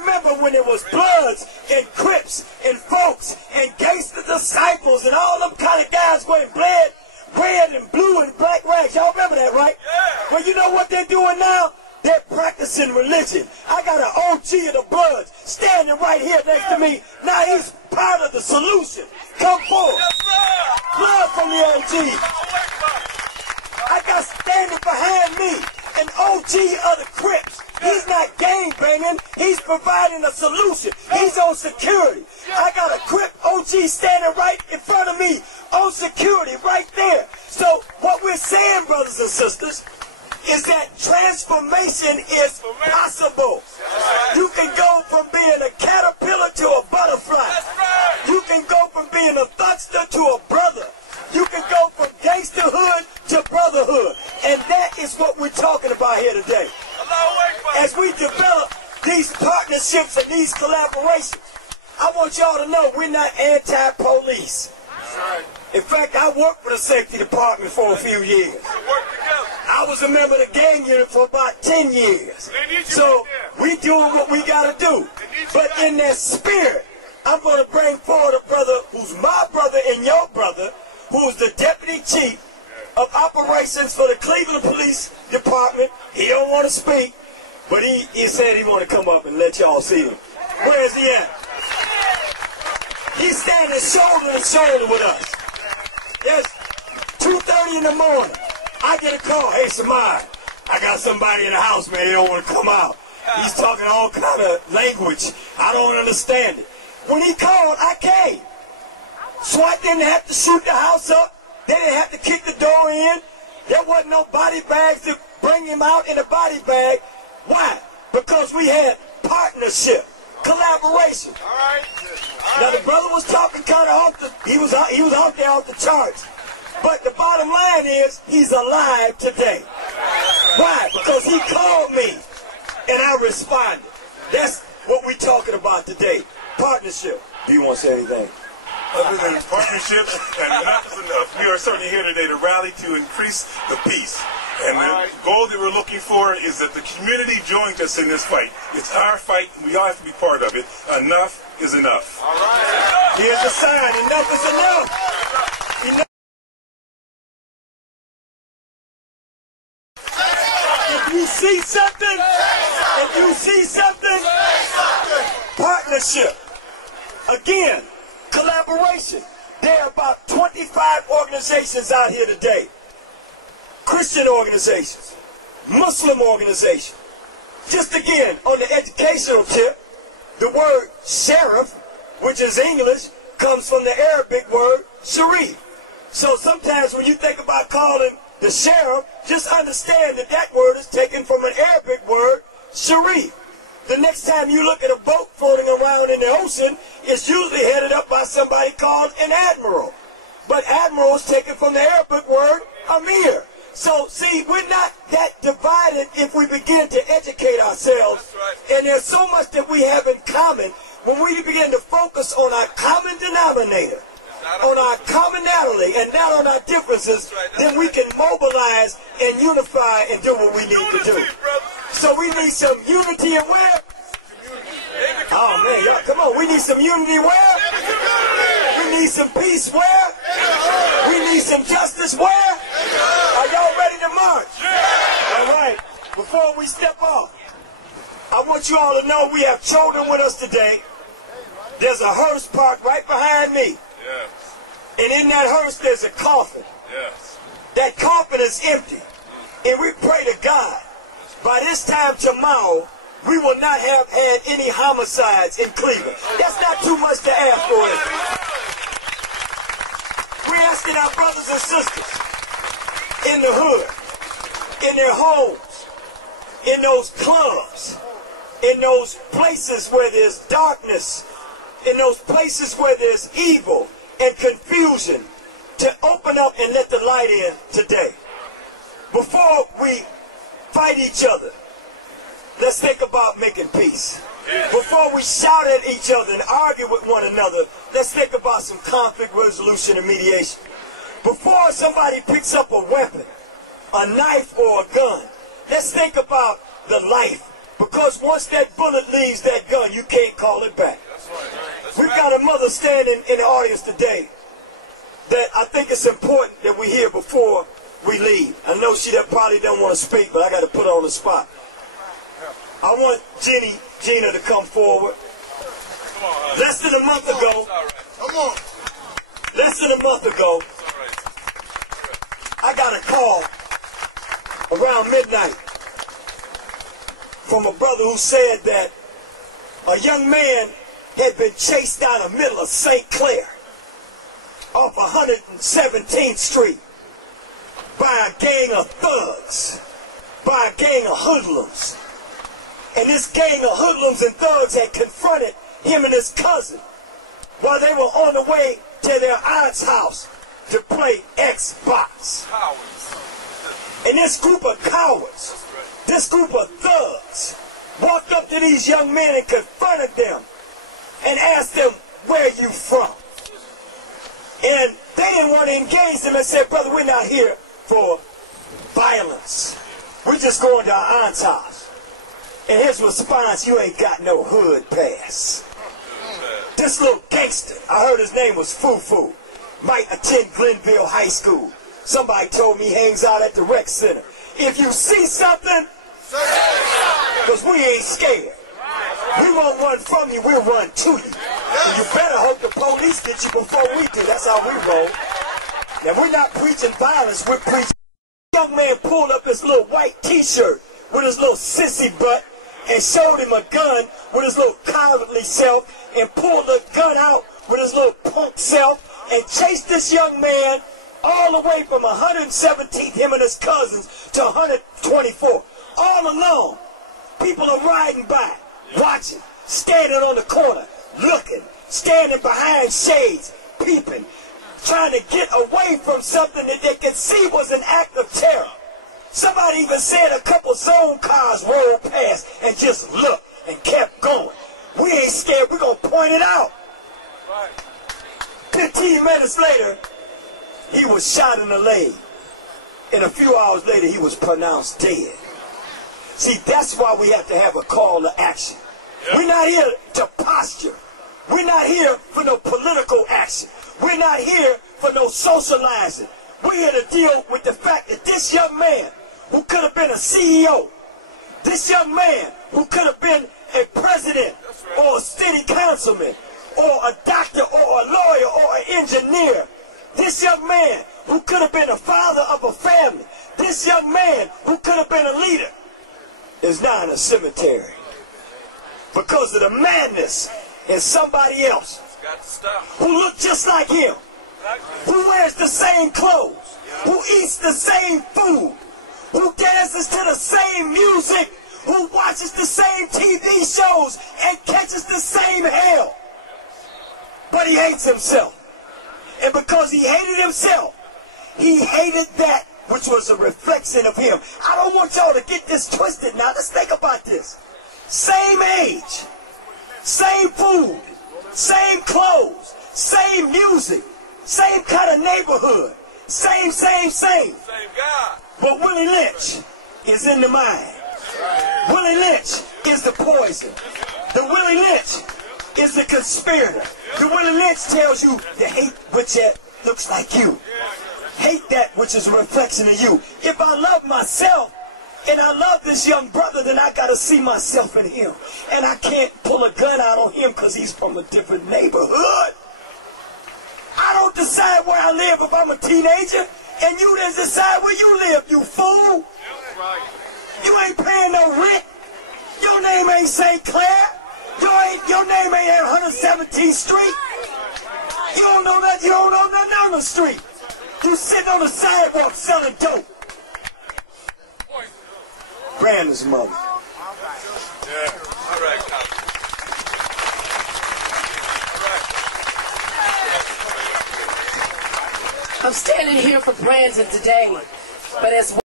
remember when it was Bloods and Crips and Folks and Gangster Disciples and all them kind of guys wearing bled, red and blue and black rags. Y'all remember that, right? Yeah. Well, you know what they're doing now? They're practicing religion. I got an OG of the Bloods standing right here next to me. Now he's part of the solution. Come forward. Blood from the OG. I got standing behind me an OG of the Crips. He's not gang banging. He's providing a solution. He's on security. I got a Crip OG standing right in front of me on security right there. So what we're saying, brothers and sisters, is that transformation is possible. You can go from being a caterpillar to a butterfly. You can go from being a thugster to a brother. You can go from gangsterhood to brotherhood. And that is what we're talking about here today. As we develop these partnerships and these collaborations, I want y'all to know we're not anti-police. In fact, I worked for the safety department for a few years. I was a member of the gang unit for about 10 years. So we doing what we got to do. But in that spirit, I'm going to bring forward a brother who's my brother and your brother, who's the deputy chief of operations for the Cleveland Police Department. He don't want to speak, but he said he want to come up and let y'all see him. Where is he at? He's standing shoulder to shoulder with us. It's 2:30 in the morning. I get a call. Hey, Samad, I got somebody in the house, man. They don't want to come out. He's talking all kind of language. I don't understand it. When he called, I came. SWAT didn't have to shoot the house up. They didn't have to kick the door in. There wasn't no body bags to bring him out in a body bag. Why? Because we had partnership, collaboration. Now the brother was talking kind of off the, he was out there off the charts. But the bottom line is, he's alive today. Why? Because he called me, and I responded. That's what we're talking about today. Partnership. Do you want to say anything? Other than partnerships, and enough is enough. We are certainly here today to rally to increase the peace. And the goal that we're looking for is that the community joins us in this fight. It's our fight, and we all have to be part of it. Enough is enough. All right. Here's the sign. Enough is enough. Enough. If you see something, partnership. Again, collaboration. There are about 25 organizations out here today. Christian organizations, Muslim organizations. Just again, on the educational tip, the word sheriff, which is English, comes from the Arabic word sharif. So sometimes when you think about calling the sheriff, just understand that that word is taken from an Arabic word, sharif. The next time you look at a boat floating around in the ocean, it's usually headed up by somebody called an admiral. But admiral is taken from the Arabic word, amir. So, see, we're not that divided if we begin to educate ourselves. And there's so much that we have in common. When we begin to focus on our common denominator, on our commonality and not on our differences, then we can mobilize and unify and do what we need to do. So we need some unity and where? Oh man, y'all, come on. We need some unity where? We need some peace where? We need some justice where? Are y'all ready to march? All right. Before we step off, I want you all to know we have children with us today. There's a hearse parked right behind me. Yes. And in that hearse, there's a coffin. Yes. That coffin is empty. And we pray to God, by this time tomorrow, we will not have had any homicides in Cleveland. That's not too much to ask for, is it? We're asking our brothers and sisters in the hood, in their homes, in those clubs, in those places where there's darkness, in those places where there's evil and confusion, to open up and let the light in today. Before we fight each other, let's think about making peace. Before we shout at each other and argue with one another, let's think about some conflict resolution and mediation. Before somebody picks up a weapon, a knife or a gun, let's think about the life Because once that bullet leaves that gun, you can't call it back. We've got a mother standing in the audience today that I think it's important that we hear before we leave. I know she probably don't want to speak, but I got to put her on the spot. I want Gina to come forward. Less than a month ago, less than a month ago, I got a call around midnight from a brother who said that a young man had been chased down the middle of St. Clair off 117th Street by a gang of thugs, by a gang of hoodlums. And this gang of hoodlums and thugs had confronted him and his cousin while they were on the way to their aunt's house to play Xbox. And this group of cowards, this group of thugs, walked up to these young men and confronted them and asked them, "Where you from?" And they didn't want to engage them and said, "Brother, we're not here for violence. We're just going to our aunt's house." And his response, "You ain't got no hood pass." This little gangster, I heard his name was Foo, might attend Glenville High School. Somebody told me he hangs out at the rec center. If you see something, because we ain't scared. We won't run from you, we'll run to you. And you better hope the police get you before we do. That's how we roll. Now, we're not preaching violence, we're preaching. The young man pulled up his little white t-shirt with his little sissy butt and showed him a gun with his little cowardly self and pulled the gun out with his little punk self and chased this young man all the way from 117th, him and his cousins, to 124th. All along, people are riding by, watching, standing on the corner, looking, standing behind shades, peeping, trying to get away from something that they could see was an act of terror. Somebody even said a couple zone cars rolled past and just looked and kept going. We ain't scared, we're going to point it out. 15 minutes later, he was shot in the leg. And a few hours later, he was pronounced dead. See, that's why we have to have a call to action. We're not here to posture. We're not here for no political action. We're not here for no socializing. We're here to deal with the fact that this young man who could have been a CEO, this young man who could have been a president or a city councilman or a doctor or a lawyer or an engineer, this young man who could have been a father of a family, this young man who could have been a leader, is now in a cemetery because of the madness in somebody else who look just like him, who wears the same clothes, who eats the same food, who dances to the same music, who watches the same TV shows and catches the same hell. But he hates himself. And because he hated himself, he hated that which was a reflection of him. I don't want y'all to get this twisted now. Let's think about this. Same age, same food, same clothes, same music, same kind of neighborhood, same. Same guy. But Willie Lynch is in the mind. Willie Lynch is the poison. The Willie Lynch is the conspirator. The Willie Lynch tells you to hate which looks like you. Hate that which is a reflection of you. If I love myself and I love this young brother, then I got to see myself in him. And I can't pull a gun out on him because he's from a different neighborhood. I don't decide where I live if I'm a teenager, and you didn't decide where you live, you fool. You ain't paying no rent. Your name ain't St. Clair. Your name ain't at 117th Street. You don't know that. You don't know nothing on the street. You sitting on the sidewalk selling dope. Brandon's mother. Yeah. All right. I'm standing here for Brandon today, but as